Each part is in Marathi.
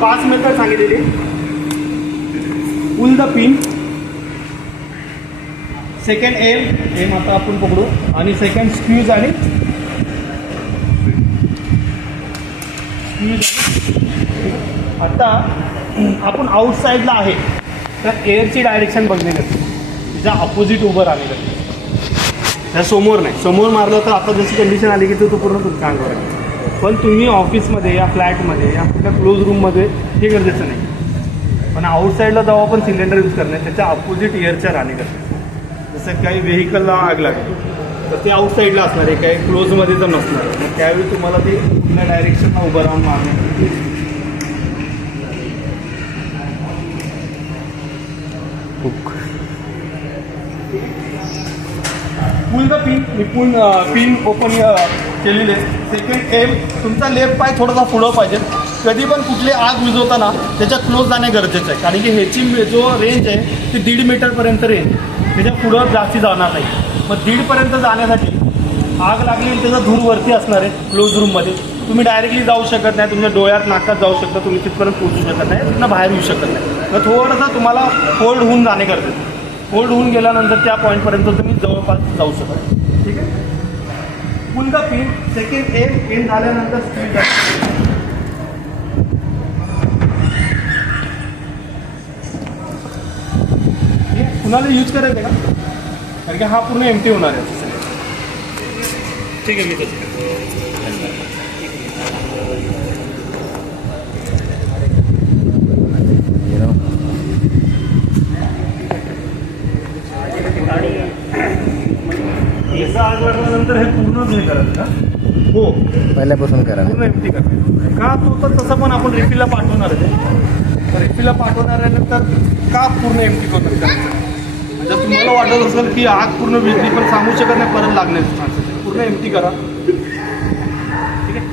5 मेथड सांगितलेली. Pull the pin, second M आता आपण पकडू, आणि सेकंड स्क्यूज आणि आता आपण आउटसाईडला आहे तर एअरची डायरेक्शन बघलेली असते, तिच्या अपोजिट उभं राहिलेलं असते, त्या समोर नाही. समोर मारलं तर आता जशी कंडिशन आली की तो पूर्ण तुमच्या अंगावर आहे. पण तुम्ही ऑफिसमध्ये या फ्लॅटमध्ये या कुठल्या क्लोज रूममध्ये हे गरजेचं नाही. पण आउटसाईडला जेव्हा आपण सिलेंडर यूज करणार त्याच्या अपोजिट एअरच्या राहणे करते. जसं काही व्हेकलला आग लागली तर ते आउटसाईडला असणार आहे, काही क्लोजमध्ये तर नसणार. मग त्यावेळी तुम्हाला ते कुठल्या डायरेक्शनला उभं राहून मारणे. पुल द पिन, मी पिन ओपन केलेली आहे. सेकंड एम, तुमचा लेफ्ट पाय थोडासा पुढं पाहिजे. कधी पण कुठली आग विझवताना त्याच्या क्लोज जाणे गरजेचं आहे, कारण की ह्याची जो रेंज आहे ती 1.5 मीटरपर्यंत रेंज, त्याच्या पुढं जास्ती जाणार नाही. मग 1.5पर्यंत जाण्यासाठी आग लागली आणि त्याचा धूर वरती असणार आहे क्लोज रूममध्ये. तुम्ही डायरेक्टली जाऊ शकत नाही, तुमच्या डोळ्यात नाकात जाऊ शकता, तुम्ही तिथपर्यंत पोहोचू शकत नाही, तिथनं बाहेर येऊ शकत नाही. मग थोडंसं तुम्हाला होल्ड होऊन जाणे गरजेचं आहे. होल्ड होऊन गेल्यानंतर त्या पॉईंटपर्यंत तुम्ही जवळपास जाऊ शकता. ठीक आहे. Pull the pin, second M झाल्यानंतर स्पीड कुणाला यूज करायचं का, कारण की हा पूर्ण एमटी होणार आहे. ठीक आहे, मी तसं याचा आग लागल्यानंतर हे पूर्णच हे करायचं का? हो, पहिल्यापासून करा, पूर्ण एमटी करायचं का? तो तर तसं पण आपण रिफिलला पाठवणार आहे. तर रिफिलला पाठवणार आहे नंतर का पूर्ण एमटी करून करायचं? जर तुम्हाला वाटत असेल की आग पूर्ण विजली पण सांगू शकत नाही, परत लागण्याची चान्सेस, पूर्ण एमटी करा. ठीक आहे.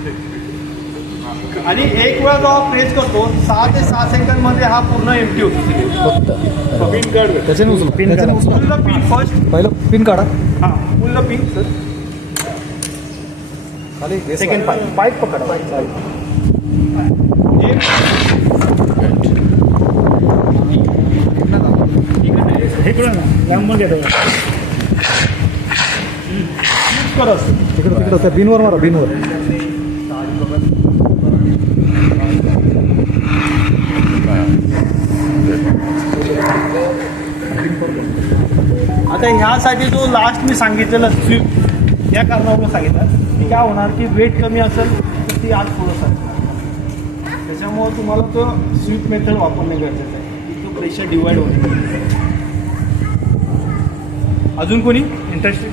आणि एक वेळा जेव्हा प्रेस करतो 6 ते 6 सेकंडमध्ये हा पूर्ण एमटी होतो. पिन काढ, पिन फर्स्ट, पहिलं पिन काढा. हां, पुल द पिन सर. खाली सेकंड पाईप पकडा. तिकडं त्या बिनवर मारा, बिनवर. आता ह्यासाठी जो लास्ट मी सांगितलेलं स्वीप, या कारणावरून सांगितलं की काय होणार की वेट कमी असेल तर ती आग थोडंसं असणार. त्याच्यामुळं तुम्हाला तो स्वीप मेथड वापरणे गरजेचं आहे की तो प्रेशर डिवाइड होणे. अजून कोणी इंटरेस्टेड?